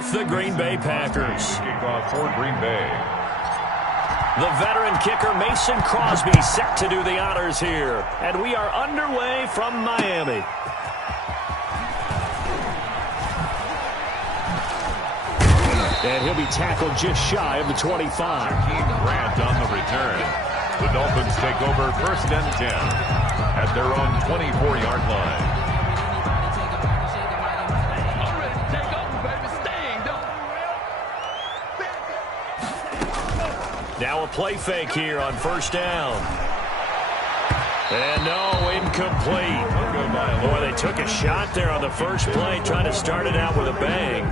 with the Green Bay Packers. Kickoff for Green Bay. The veteran kicker Mason Crosby set to do the honors here. And we are underway from Miami. And he'll be tackled just shy of the 25. Grant on the return. The Dolphins take over 1st and 10 at their own 24-yard line. Now a play fake here on 1st down. And no, incomplete. Boy, they took a shot there on the first play, trying to start it out with a bang,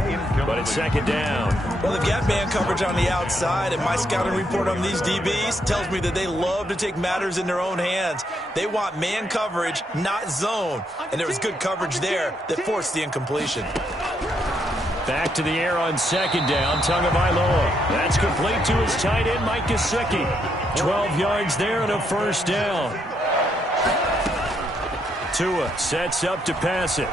but it's 2nd down. Well, they've got man coverage on the outside, and my scouting report on these DBs tells me that they love to take matters in their own hands. They want man coverage, not zone, and there was good coverage there that forced the incompletion. Back to the air on 2nd down, Tagovailoa. That's complete to his tight end, Mike Gesicki. 12 yards there and a 1st down. Tua sets up to pass it.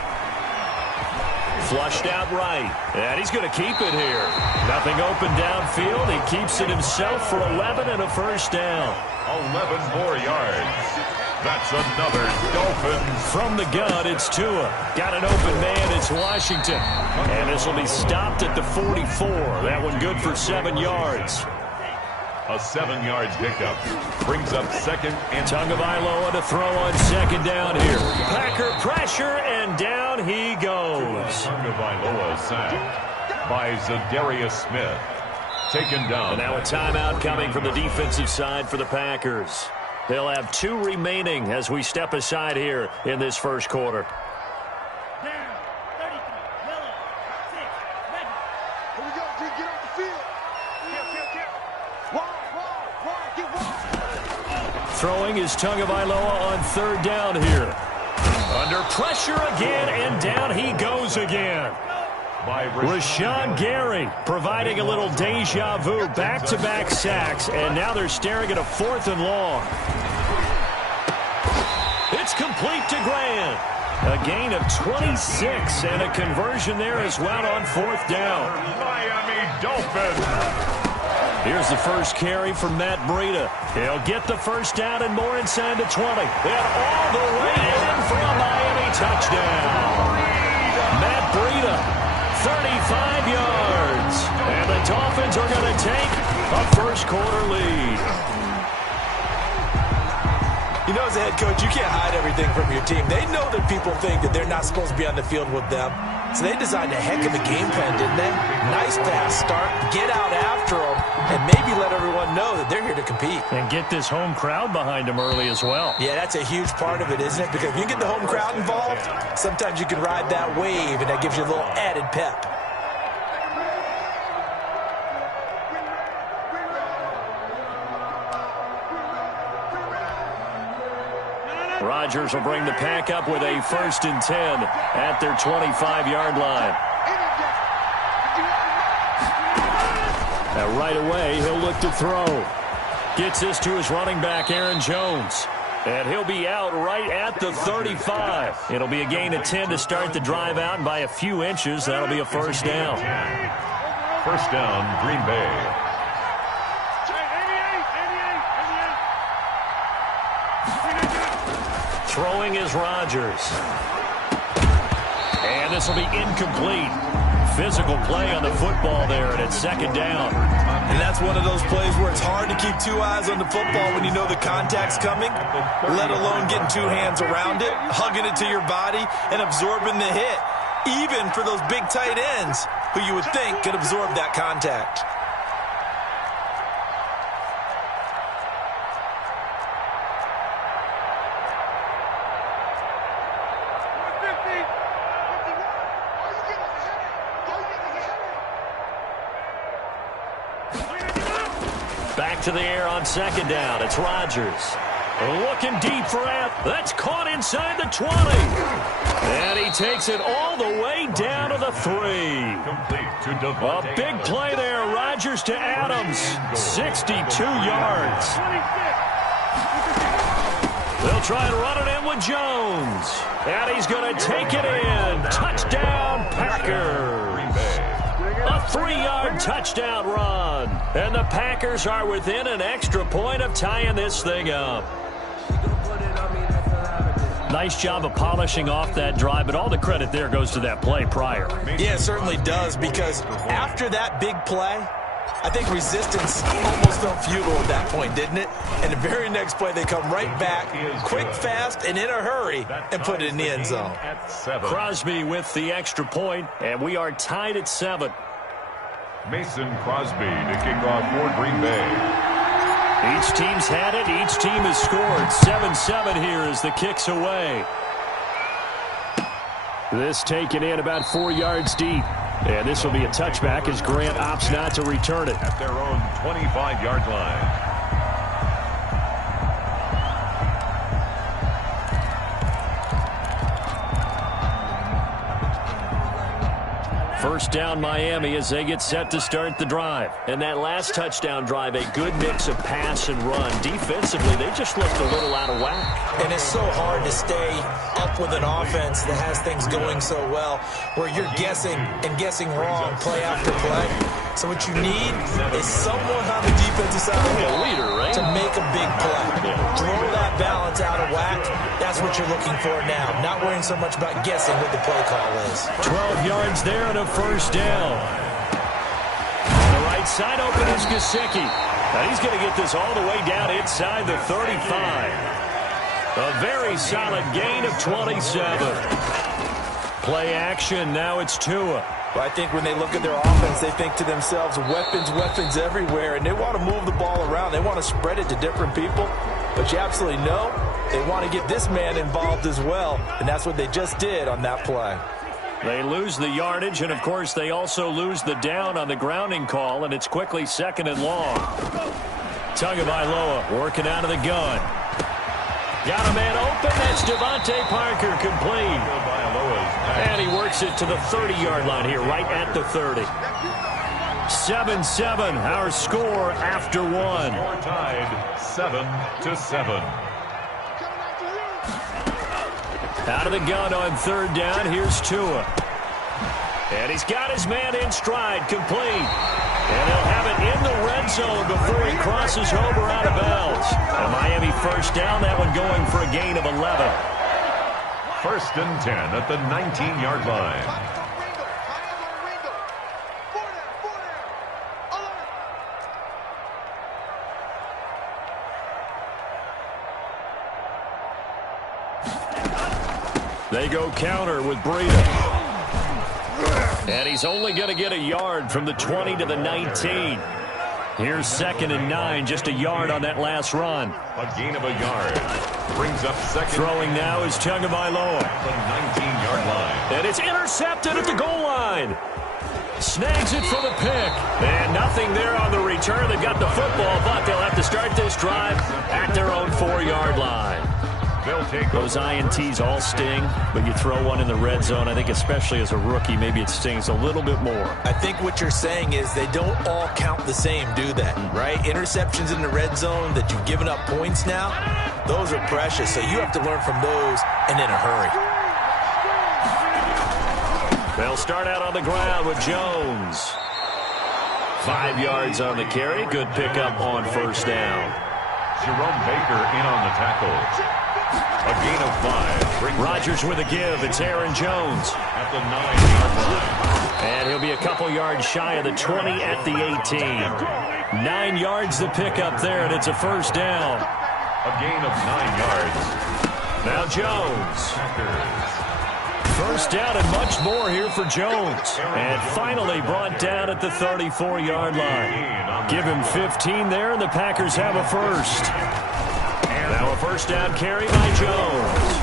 Flushed out right. And he's going to keep it here. Nothing open downfield. He keeps it himself for 11 and a 1st down. 11 more yards. That's another Dolphins. From the gun, it's Tua. Got an open man, it's Washington. And this will be stopped at the 44. That one good for 7 yards. A 7 yards pickup. Brings up 2nd and... Tagovailoa to throw on 2nd down here. Packer pressure, and down he goes. Tagovailoa sacked by Zadarius Smith. Taken down. And now a timeout coming from the defensive side for the Packers. They'll have 2 remaining as we step aside here in this 1st quarter. Throwing is Tagovailoa on 3rd down here. Under pressure again, and down he goes again. Rashawn Gary providing a little deja vu, back-to-back sacks, and now they're staring at a 4th and long. It's complete to Grant. A gain of 26 and a conversion there as well on 4th down. Miami Dolphins. Here's the first carry from Matt Breida. He'll get the 1st down and more inside the 20. And all the way in for a Miami touchdown. Matt Breida, 35 yards. And the Dolphins are going to take a 1st quarter lead. You know, as a head coach, you can't hide everything from your team. They know that people think that they're not supposed to be on the field with them. So they designed a heck of a game plan, didn't they? Nice pass start, get out after them, and maybe let everyone know that they're here to compete. And get this home crowd behind them early as well. Yeah, that's a huge part of it, isn't it? Because if you get the home crowd involved, sometimes you can ride that wave, and that gives you a little added pep. Rodgers will bring the pack up with a 1st and 10 at their 25-yard line. Now right away, he'll look to throw. Gets this to his running back, Aaron Jones. And he'll be out right at the 35. It'll be a gain of 10 to start the drive out, and by a few inches, that'll be a 1st down. 1st down, Green Bay. Throwing is Rodgers. And this will be incomplete. Physical play on the football there, and it's 2nd down. And that's one of those plays where it's hard to keep 2 eyes on the football when you know the contact's coming, let alone getting 2 hands around it, hugging it to your body, and absorbing the hit, even for those big tight ends who you would think could absorb that contact. Back to the air on 2nd down. It's Rodgers. Looking deep for App. That's caught inside the 20. And he takes it all the way down to the 3. A big play there. Rodgers to Adams. 62 yards. They'll try and run it in with Jones. And he's going to take it in. Touchdown, Packers. A 3-yard touchdown run. And the Packers are within an extra point of tying this thing up. Nice job of polishing off that drive, but all the credit there goes to that play prior. Yeah, it certainly does, because after that big play, I think resistance almost felt futile at that point, didn't it? And the very next play, they come right back, quick, fast, and in a hurry, and put it in the end zone. Crosby with the extra point, and we are tied at 7. Mason Crosby to kick off for Green Bay. Each team's had it. Each team has scored. 7-7 here as the kick's away. This taken in about 4 yards deep. And this will be a touchback as Grant opts not to return it. At their own 25-yard line. First down Miami as they get set to start the drive. And that last touchdown drive, a good mix of pass and run. Defensively, they just looked a little out of whack. And it's so hard to stay up with an offense that has things going so well, where you're guessing and guessing wrong play after play. So what you need is someone on the defensive side of the ball to make a big play. Throw that balance out of whack. That's what you're looking for now. Not worrying so much about guessing what the play call is. 12 yards there and a first down. On the right side open is Gesicki. Now he's going to get this all the way down inside the 35. A very solid gain of 27. Play action. Now it's Tua. Well, I think when they look at their offense, they think to themselves, weapons, weapons everywhere, and they want to move the ball around. They want to spread it to different people, but you absolutely know they want to get this man involved as well, and that's what they just did on that play. They lose the yardage, and, of course, they also lose the down on the grounding call, and it's quickly 2nd and long. Tagovailoa working out of the gun. Got a man open. That's Devontae Parker complete. And he works it to the 30-yard line here, right at the 30. 7-7, our score after 1. We're tied 7-7. Out of the gun on 3rd down. Here's Tua. And he's got his man in stride, complete. And he'll have it in the red zone before he crosses over out of bounds. A Miami first down, that one going for a gain of 11. 1st and 10 at the 19-yard line. They go counter with Breida. And he's only going to get a yard from the 20 to the 19. Here's 2nd and 9, just a yard on that last run. A gain of a yard. Brings up 2nd. Throwing now is Tagovailoa. The 19-yard line. And it's intercepted at the goal line. Snags it for the pick. And nothing there on the return. They've got the football, but they'll have to start this drive at their own 4-yard line. They'll take those INTs all sting, but you throw one in the red zone, I think especially as a rookie, maybe it stings a little bit more. I think what you're saying is they don't all count the same, do they? Right? Interceptions in the red zone that you've given up points now, those are precious, so you have to learn from those and in a hurry. They'll start out on the ground with Jones. 5 yards on the carry. Good pickup on 1st down. Jerome Baker in on the tackle. A gain of 5. Rodgers with a give. It's Aaron Jones. At the 9-yard line. And he'll be a couple yards shy of the 20 at the 18. 9 yards the pickup there, and it's a 1st down. A gain of 9 yards. Now Jones. Packers. 1st down and much more here for Jones. And finally brought down at the 34-yard line. Give him 15 there, and the Packers have a 1st. Now a 1st down carry by Jones.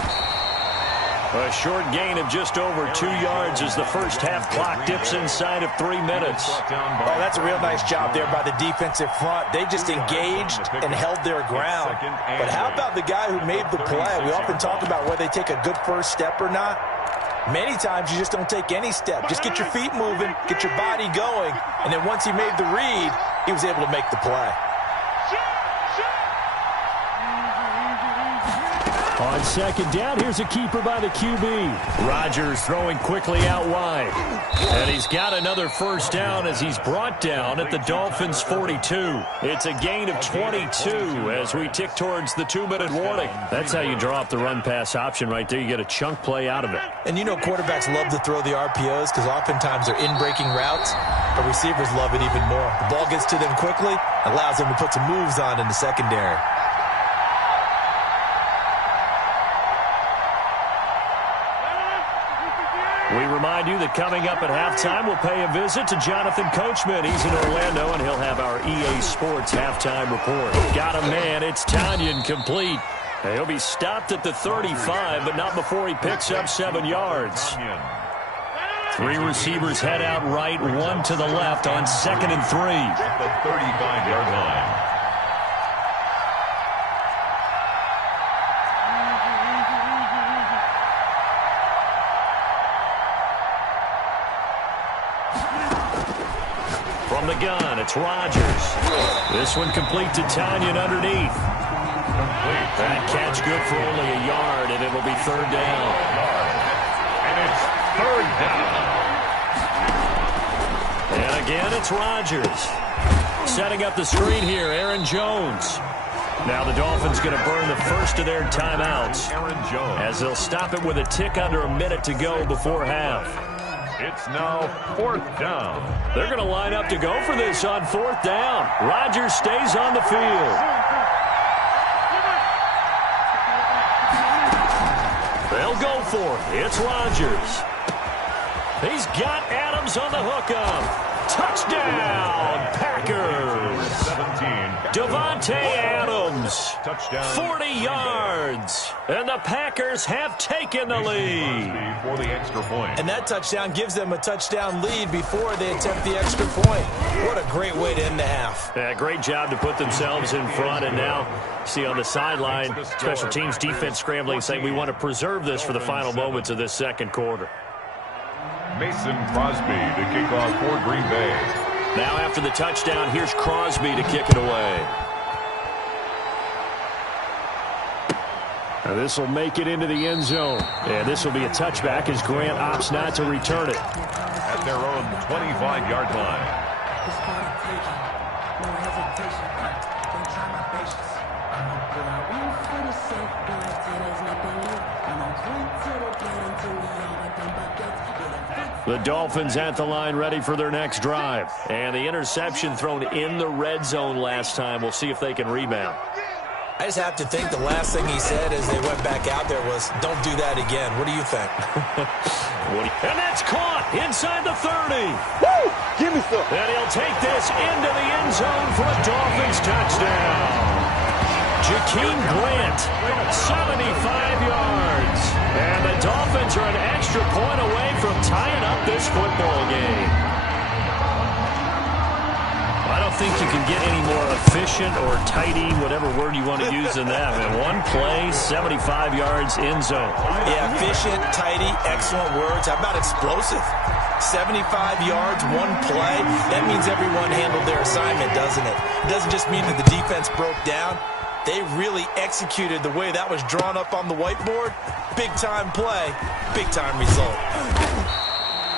A short gain of just over 2 yards as the first half clock dips inside of 3 minutes. Oh, that's a real nice job there by the defensive front. They just engaged and held their ground. But how about the guy who made the play? We often talk about whether they take a good first step or not. Many times you just don't take any step. Just get your feet moving, get your body going, and then once he made the read, he was able to make the play. On On second down, here's a keeper by the QB. Rodgers throwing quickly out wide. And he's got another first down as he's brought down at the Dolphins' 42. It's a gain of 22 as we tick towards the 2-minute warning. That's how you draw up the run-pass option right there. You get a chunk play out of it. And you know quarterbacks love to throw the RPOs because oftentimes they're in-breaking routes, but receivers love it even more. The ball gets to them quickly, allows them to put some moves on in the secondary. We remind you that coming up at halftime, we'll pay a visit to Jonathan Coachman. He's in Orlando, and he'll have our EA Sports halftime report. Got a man. It's Tanyan complete. He'll be stopped at the 35, but not before he picks up 7 yards. 3 receivers head out right, 1 to the left on 2nd and 3. At the 35-yard line. From the gun, it's Rodgers. This one complete to Tanyan underneath. That catch good for only a yard, and it'll be 3rd down. And it's 3rd down. And again, it's Rodgers. Setting up the screen here, Aaron Jones. Now the Dolphins going to burn the first of their timeouts Aaron Jones. as they'll stop it with a tick under a minute to go before half. It's now 4th down. They're going to line up to go for this on 4th down. Rodgers stays on the field. They'll go for it. It's Rodgers. He's got Adams on the hookup. Touchdown, Packers. 17. Devontae Adams. Touchdown. 40 yards. And the Packers have taken the lead. For the extra point. And that touchdown gives them a touchdown lead before they attempt the extra point. What a great way to end the half. Yeah, great job to put themselves in front. And now, see on the sideline, special teams defense scrambling, saying we want to preserve this for the final moments of this second quarter. Mason Crosby to kick off for Green Bay. Now after the touchdown, here's Crosby to kick it away. Now this will make it into the end zone. And this will be a touchback as Grant opts not to return it. At their own 25-yard line. The Dolphins at the line ready for their next drive. And the interception thrown in the red zone last time. We'll see if they can rebound. I just have to think the last thing he said as they went back out there was, don't do that again. What do you think? And that's caught inside the 30. Woo! Give me some. And he'll take this into the end zone for a Dolphins touchdown. Jakeem Grant, 75 yards. And the Dolphins are an extra point away from tying up this football game. I don't think you can get any more efficient or tidy, whatever word you want to use in that. Man, one play, 75 yards, end zone. Yeah, efficient, tidy, excellent words. How about explosive? 75 yards, one play. That means everyone handled their assignment, doesn't it? It doesn't just mean that the defense broke down. They really executed the way that was drawn up on the whiteboard. Big-time play, big-time result.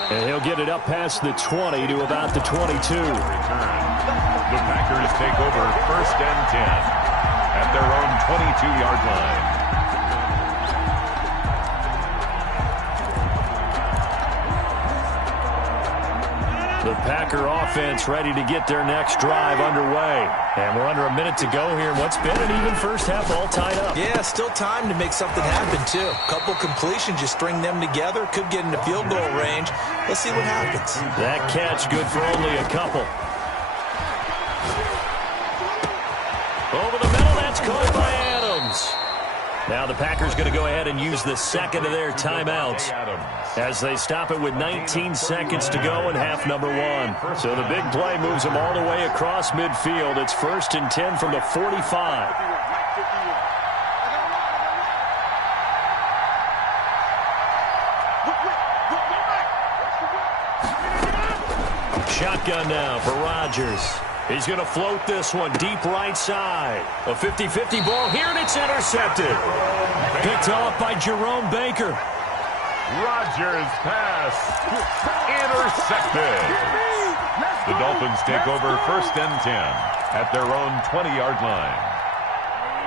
And he'll get it up past the 20 to about the 22. The Packers take over 1st and 10 at their own 22-yard line. The Packer offense ready to get their next drive underway. And we're under a minute to go here. What's been an even first half all tied up. Yeah, still time to make something happen, too. Couple completions, you string them together. Could get into field goal range. Let's see what happens. That catch good for only a couple. Over the middle, that's caught by Adams. Now the Packers going to go ahead and use the second of their timeouts as they stop it with 19 seconds to go in half number 1. So the big play moves them all the way across midfield. It's 1st and 10 from the 45. Shotgun now for Rodgers. He's going to float this one deep right side. A 50-50 ball here, and it's intercepted. Picked off by Jerome Baker. Rodgers' pass. Intercepted. The Dolphins take over 1st and 10 at their own 20-yard line.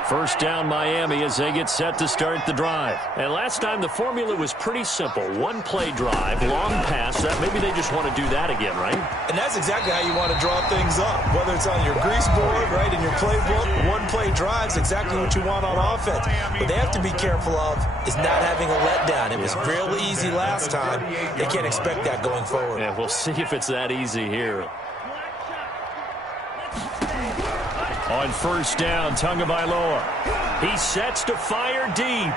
First down Miami as they get set to start the drive. And last time the formula was pretty simple. One-play drive, long pass. Maybe they just want to do that again, right? And that's exactly how you want to draw things up. Whether it's on your grease board, right, in your playbook, one-play drive's exactly what you want on offense. What they have to be careful of is not having a letdown. It was real easy last time. They can't expect that going forward. Yeah, we'll see if it's that easy here. On first down, Tagovailoa. He sets to fire deep.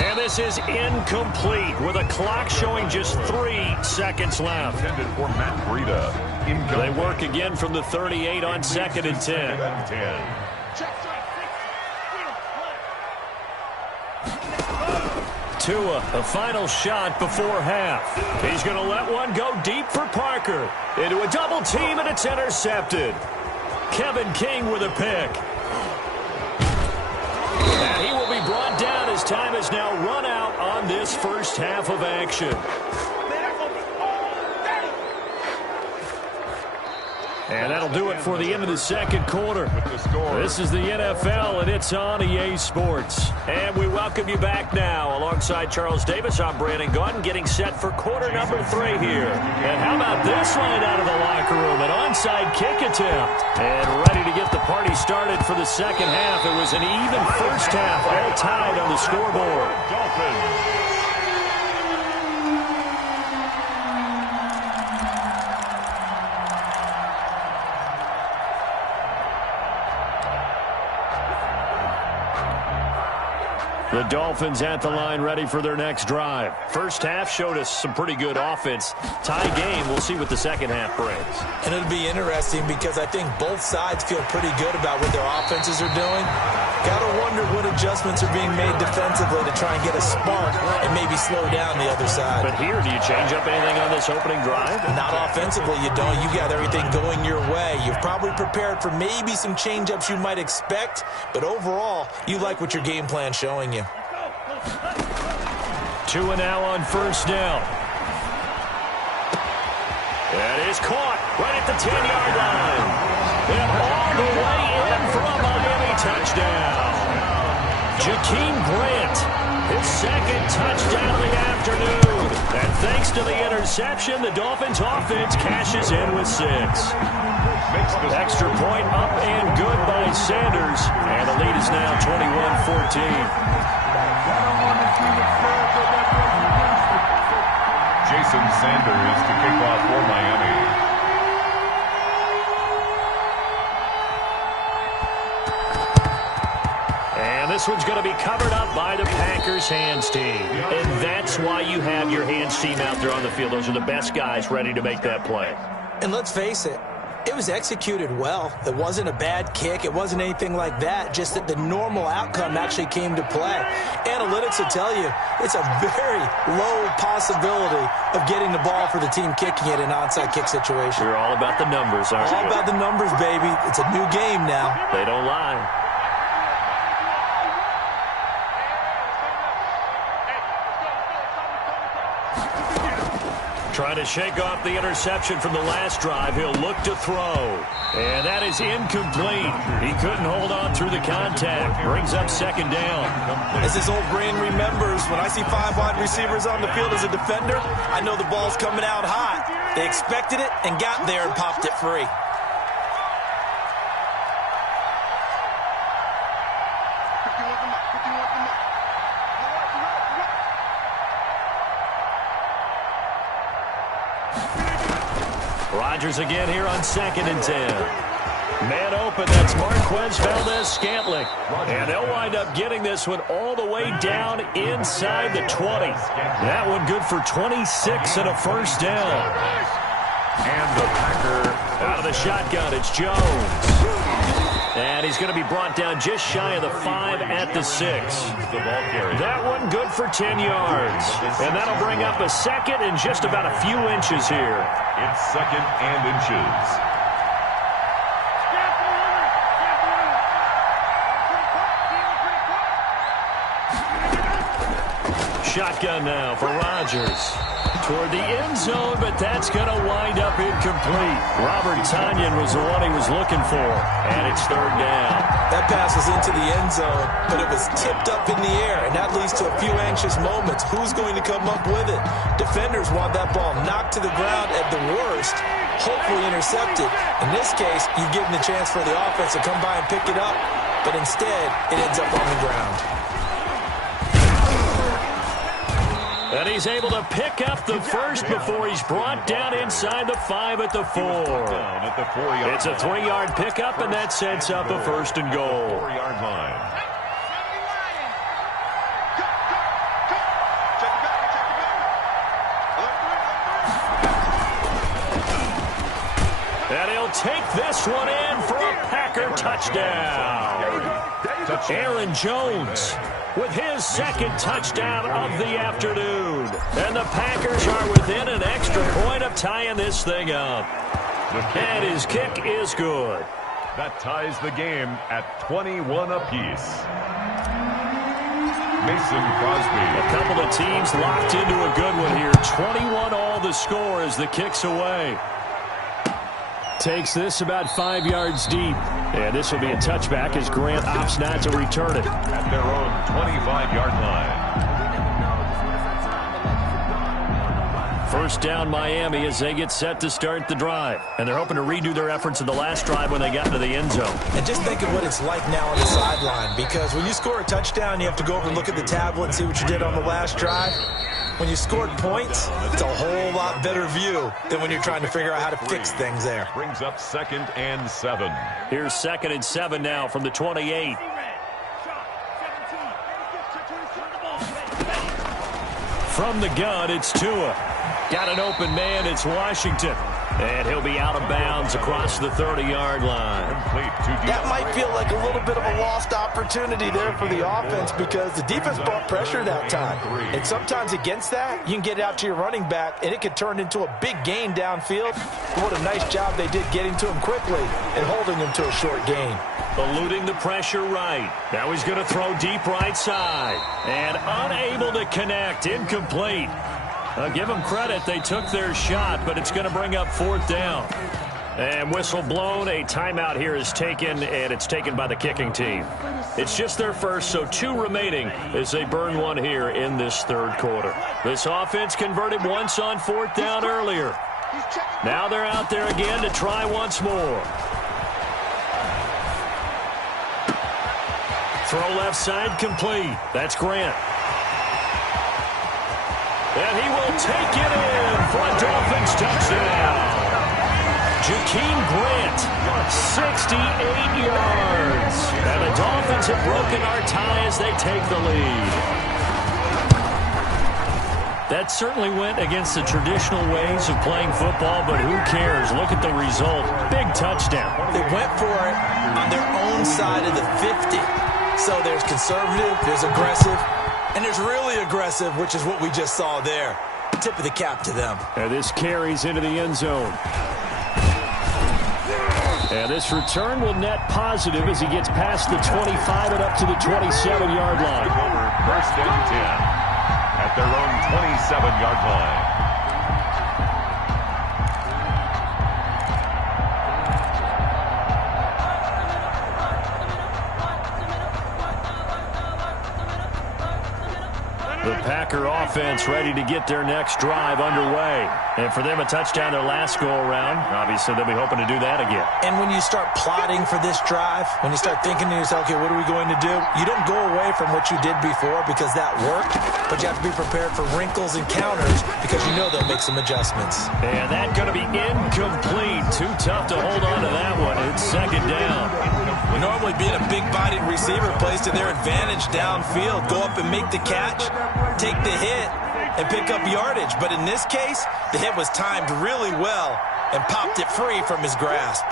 And this is incomplete with a clock showing just 3 seconds left. Intended for Matt Breida. They work again from the 38 on 2nd and 10. Tua, a final shot before half. He's going to let one go deep for Parker. Into a double team, and it's intercepted. Kevin King with a pick. And he will be brought down as time has now run out on this first half of action. And that'll do it for the end of the second quarter. This is the NFL, and it's on EA Sports. And we welcome you back now. Alongside Charles Davis, I'm Brandon Gunn, getting set for quarter number 3 here. And how about this line out of the locker room? An onside kick attempt. And ready to get the party started for the second half. It was an even first half, all tied on the scoreboard. Dolphins. The Dolphins at the line ready for their next drive. First half showed us some pretty good offense. Tie game, we'll see what the second half brings. And it'll be interesting because I think both sides feel pretty good about what their offenses are doing. Got to wonder what adjustments are being made defensively to try and get a spark and maybe slow down the other side. But here, do you change up anything on this opening drive? Not offensively, you don't. You got everything going your way. You've probably prepared for maybe some change-ups you might expect, but overall, you like what your game plan's showing you. Tua now on first down. That is caught right at the 10-yard line. And all the way in for a Miami touchdown. Jakeem Grant, his second touchdown of the afternoon. And thanks to the interception, the Dolphins offense cashes in with 6. Extra point up and good by Sanders. And the lead is now 21-14. Jason Sanders to kick off for Miami. And this one's going to be covered up by the Packers hands team. And that's why you have your hands team out there on the field. Those are the best guys ready to make that play. And let's face it, it was executed well. It wasn't a bad kick. It wasn't anything like that. Just that the normal outcome actually came to play. Analytics will tell you it's a very low possibility of getting the ball for the team kicking it in an onside kick situation. You're all about the numbers, aren't you? All about the numbers, baby. It's a new game now. They don't lie. Trying to shake off the interception from the last drive. He'll look to throw. And that is incomplete. He couldn't hold on through the contact. Brings up second down. As his old brain remembers, when I see 5 wide receivers on the field as a defender, I know the ball's coming out hot. They expected it and got there and popped it free. Rodgers again here on 2nd and 10. Man open, that's Marquez Valdez-Scantling. And they'll wind up getting this one all the way down inside the 20. That one good for 26 and a first down. And the Packer out of the shotgun, it's Jones. And he's going to be brought down just shy of the 5 at the 6. That one good for 10 yards. And that'll bring up a second and just about a few inches here. It's 2nd and inches. shotgun now for Rodgers. Toward the end zone, but that's going to wind up incomplete. Robert Tonyan was the one he was looking for, and it's third down. That pass was into the end zone, but it was tipped up in the air, and that leads to a few anxious moments. Who's going to come up with it? Defenders want that ball knocked to the ground at the worst, hopefully intercepted. In this case, you give them the chance for the offense to come by and pick it up, but instead, it ends up on the ground. And he's able to pick up the first before he's brought down inside the 5 at the 4. It's a 3-yard pickup, and that sets up a first and goal. 4-yard line. And he'll take this one in for a Packer touchdown. Aaron Jones with his second touchdown of the afternoon. And the Packers are within an extra point of tying this thing up. And his kick is good. That ties the game at 21 apiece. Mason Crosby. A couple of teams locked into a good one here. 21 all the score as the kick's away. Takes this about 5 yards deep. And this will be a touchback as Grant opts not to return it. At their own 25-yard line. First down Miami as they get set to start the drive. And they're hoping to redo their efforts in the last drive when they got into the end zone. And just think of what it's like now on the sideline, because when you score a touchdown, you have to go over and look at the tablet and see what you did on the last drive. When you scored points, it's a whole lot better view than when you're trying to figure out how to fix things there. Brings up 2nd and 7. Here's 2nd and 7 now from the 28. From the gun, it's Tua. Got an open man, it's Washington. And he'll be out of bounds across the 30-yard line. That might feel like a little bit of a lost opportunity there for the offense because the defense brought pressure that time. And sometimes against that, you can get out to your running back, and it could turn into a big gain downfield. What a nice job they did getting to him quickly and holding him to a short gain. Eluding the pressure right. Now he's going to throw deep right side. And unable to connect. Incomplete. Give them credit. They took their shot, but it's going to bring up 4th down. And whistle blown. A timeout here is taken, and it's taken by the kicking team. It's just their first, so 2 remaining as they burn one here in this 3rd quarter. This offense converted once on 4th down earlier. Now they're out there again to try once more. Throw left side complete. That's Grant. And he will take it in for a Dolphins touchdown. Jakeem Grant, 68 yards. And the Dolphins have broken our tie as they take the lead. That certainly went against the traditional ways of playing football, but who cares? Look at the result. Big touchdown. They went for it on their own side of the 50. So there's conservative, there's aggressive, and there's really aggressive, which is what we just saw there. Tip of the cap to them. And this carries into the end zone. And this return will net positive as he gets past the 25 and up to the 27-yard line. First and 10 at their own 27-yard line. The Packer offense ready to get their next drive underway. And for them, a touchdown their last go-around. Obviously, they'll be hoping to do that again. And when you start plotting for this drive, when you start thinking to yourself, okay, what are we going to do? You don't go away from what you did before because that worked, but you have to be prepared for wrinkles and counters because you know they'll make some adjustments. And that's going to be incomplete. Too tough to hold on to that one. It's 2nd down. Normally being a big-bodied receiver plays to their advantage downfield. Go up and make the catch, take the hit, and pick up yardage. But in this case, the hit was timed really well and popped it free from his grasp.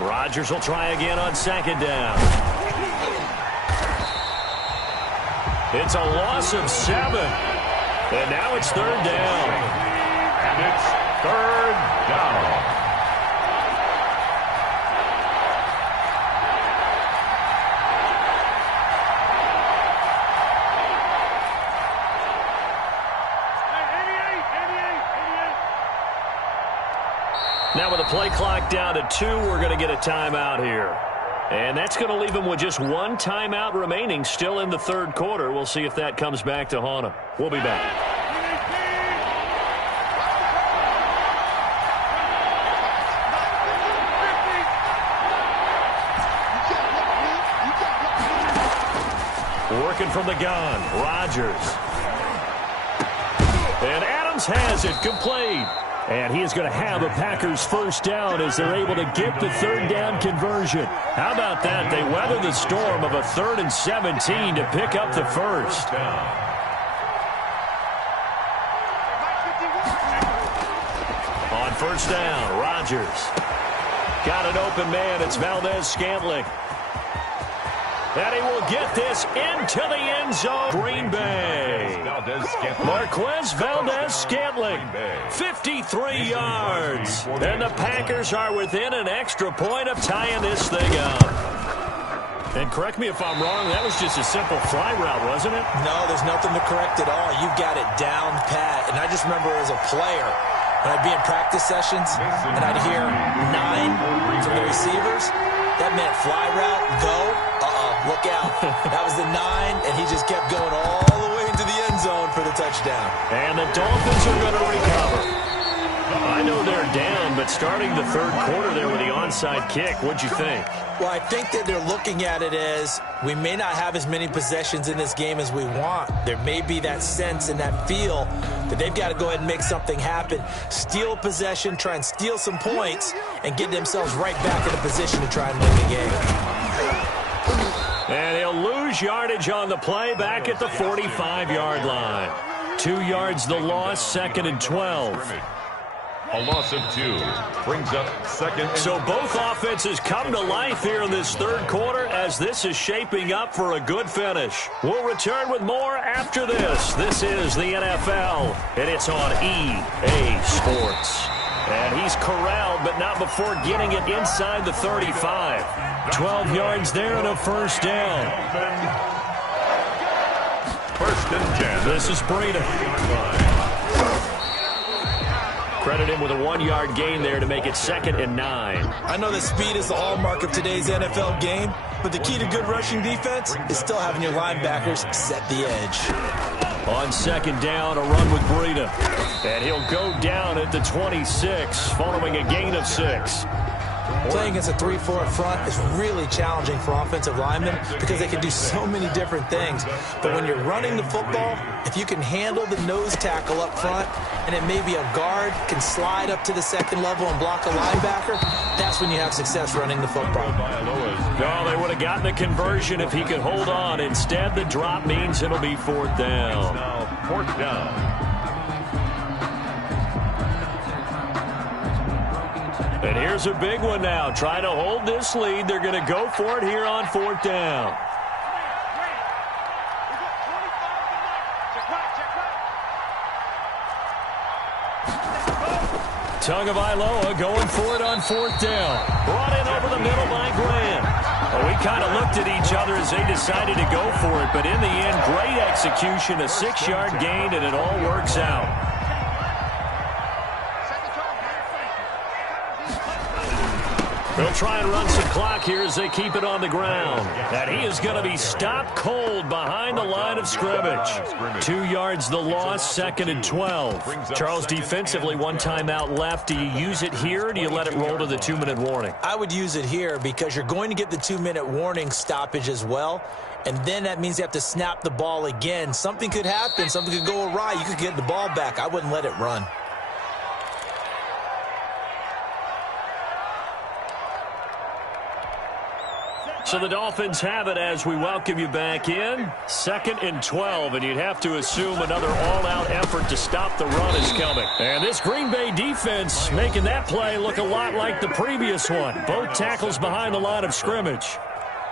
Rodgers will try again on 2nd down. It's a loss of 7. And now it's 3rd down. And it's 3rd down. Now with the play clock down to 2, we're going to get a timeout here. And that's going to leave them with just 1 timeout remaining still in the 3rd quarter. We'll see if that comes back to haunt them. We'll be back. Working from the gun, Rodgers. And Adams has it, complete. And he is going to have a Packers first down as they're able to get the 3rd down conversion. How about that? They weather the storm of a 3rd and 17 to pick up the first. On first down, Rodgers. Got an open man. It's Valdez-Scantling. And he will get this into the end zone. Green Bay. Marquez Valdez-Scantling, 53 yards. And the Packers are within an extra point of tying this thing up. And correct me if I'm wrong, that was just a simple fly route, wasn't it? No, there's nothing to correct at all. You've got it down pat. And I just remember as a player, when I'd be in practice sessions and I'd hear 9 from the receivers, that meant fly route, go. Look out. That was the 9, and he just kept going all the way into the end zone for the touchdown. And the Dolphins are going to recover. I know they're down, but starting the 3rd quarter there with the onside kick, what'd you think? Well, I think that they're looking at it as we may not have as many possessions in this game as we want. There may be that sense and that feel that they've got to go ahead and make something happen, steal possession, try and steal some points, and get themselves right back in a position to try and win the game. And he'll lose yardage on the play back at the 45-yard line. 2 yards the loss, 2nd and 12. A loss of 2 brings up 2nd. So both offenses come to life here in this 3rd quarter as this is shaping up for a good finish. We'll return with more after this. This is the NFL, and it's on EA Sports. And he's corralled, but not before getting it inside the 35. 12 yards there and a first down. 1st and 10. This is Breida. Credit him with a 1-yard gain there to make it 2nd and 9. I know that speed is the hallmark of today's NFL game, but the key to good rushing defense is still having your linebackers set the edge. On 2nd down, a run with Breida. And he'll go down at the 26 following a gain of 6. Playing against a 3-4 front is really challenging for offensive linemen because they can do so many different things. But when you're running the football, if you can handle the nose tackle up front, and it may be a guard can slide up to the 2nd level and block a linebacker, that's when you have success running the football. No, they would have gotten the conversion if he could hold on. Instead, the drop means it'll be 4th down. Now 4th down. And here's a big one now. Trying to hold this lead. They're going to go for it here on 4th down. Tagovailoa going for it on 4th down. Brought in over the middle by Grant. Well, we kind of looked at each other as they decided to go for it, but in the end, great execution, a 6-yard gain, and it all works out. They'll try and run some clock here as they keep it on the ground. And he is going to be stopped cold behind the line of scrimmage. 2 yards the loss, 2nd and 12. Charles, defensively, 1 timeout left. Do you use it here, or do you let it roll to the 2-minute warning? I would use it here because you're going to get the 2-minute warning stoppage as well. And then that means you have to snap the ball again. Something could happen. Something could go awry. You could get the ball back. I wouldn't let it run. So the Dolphins have it as we welcome you back in. 2nd and 12, and you'd have to assume another all-out effort to stop the run is coming. And this Green Bay defense making that play look a lot like the previous one. Both tackles behind the line of scrimmage.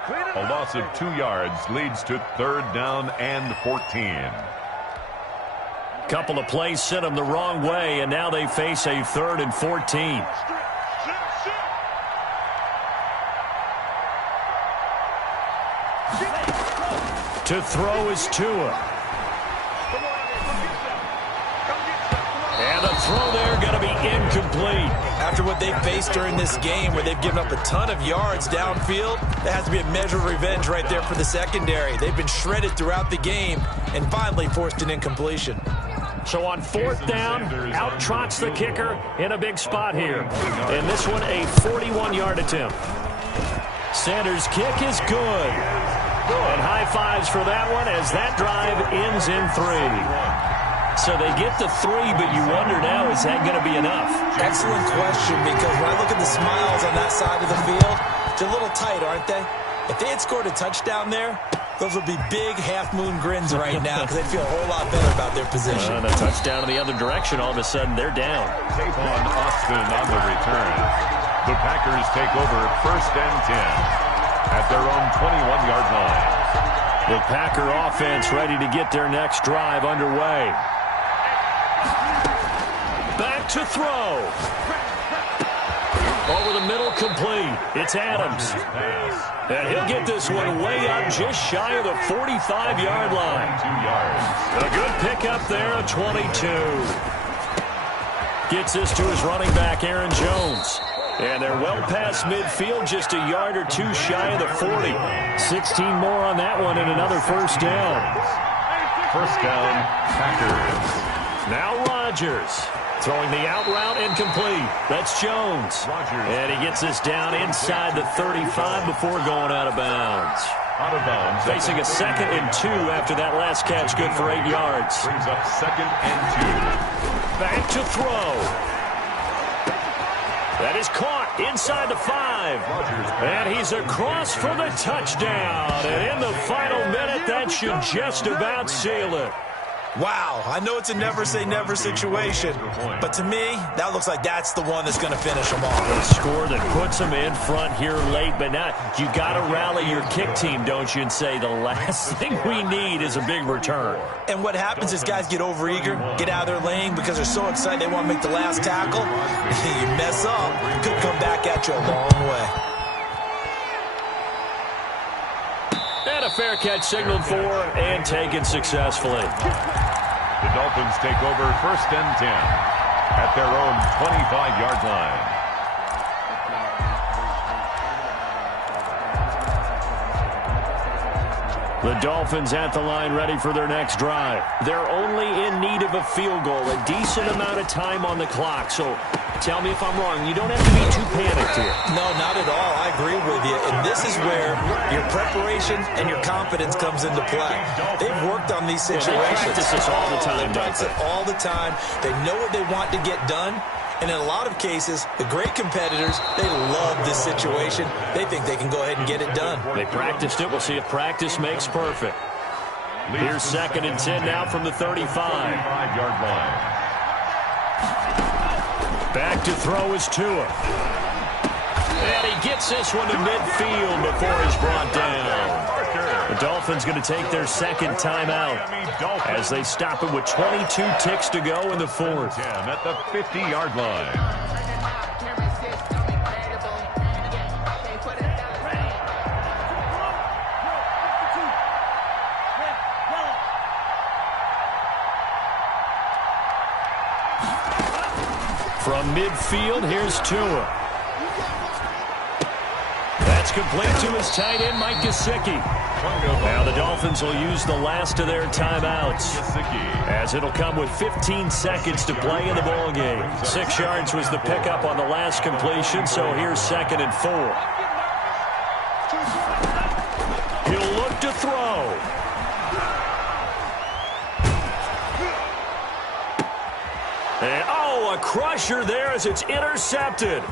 A loss of 2 yards leads to 3rd down and 14. Couple of plays sent them the wrong way, and now they face a 3rd and 14. To throw is Tua. And a throw there going to be incomplete. After what they've faced during this game where they've given up a ton of yards downfield, there has to be a measure of revenge right there for the secondary. They've been shredded throughout the game and finally forced an incompletion. So on 4th down, out trots the kicker in a big spot here. And this one a 41-yard attempt. Sanders' kick is good. And high fives for that one as that drive ends in 3. So they get the 3, but you wonder now, is that going to be enough? Excellent question, because when I look at the smiles on that side of the field, they're a little tight, aren't they? If they had scored a touchdown there, those would be big half-moon grins right now because they'd feel a whole lot better about their position. And a touchdown in the other direction, all of a sudden they're down. Tavon Austin on the return. The Packers take over 1st and 10 at their own 21-yard line. The Packer offense ready to get their next drive underway. Back to throw. Over the middle, complete. It's Adams. And he'll get this one way up just shy of the 45-yard line. 2 yards. A good pickup there, a 22. Gets this to his running back, Aaron Jones. And they're well past midfield, just a yard or 2 shy of the 40. 16 more on that one and another 1st down. 1st down, Packers. Now Rodgers. Throwing the out route incomplete. That's Jones. And he gets this down inside the 35 before going out of bounds. Out of bounds. Facing a 2nd and 2 after that last catch, good for 8 yards. Brings up 2nd and 2. Back to throw. That is caught inside the 5. And he's across for the touchdown. And in the final minute, that should just about seal it. Wow, I know it's a never-say-never situation, but to me, that looks like that's the one that's going to finish them off. A score that puts them in front here late, but now you got to rally your kick team, don't you, and say the last thing we need is a big return. And what happens is guys get overeager, get out of their lane because they're so excited they want to make the last tackle. You mess up, it could come back at you a long way. And a fair catch signaled for and taken successfully. The Dolphins take over 1st and 10 at their own 25-yard line. The Dolphins at the line ready for their next drive. They're only in need of a field goal, a decent amount of time on the clock. So tell me if I'm wrong. You don't have to be too panicked here. No, not at all. I agree with you. And this is where your preparation and your confidence comes into play. They've worked on these situations. They practice this all the time. They practice it all the time. They know what they want to get done. And in a lot of cases, the great competitors, they love this situation. They think they can go ahead and get it done. They practiced it. We'll see if practice makes perfect. Here's 2nd and 10 now from the 35. 5-yard line. Back to throw is Tua. And he gets this one to midfield before he's brought down. The Dolphins going to take their 2nd timeout as they stop it with 22 ticks to go in the 4th. At the 50-yard line. From midfield, here's Tua. That's complete to his tight end, Mike Gesicki. Now the Dolphins will use the last of their timeouts as it'll come with 15 seconds to play in the ballgame. 6 yards was the pickup on the last completion, so here's 2nd and 4. He'll look to throw. And, a crusher there as it's intercepted.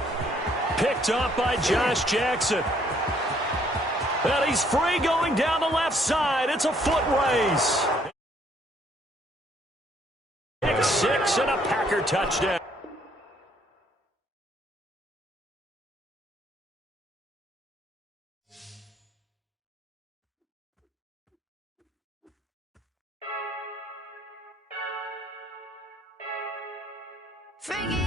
Picked up by Josh Jackson. And he's free going down the left side. It's a foot race. Pick 6 and a Packer touchdown. Figgy.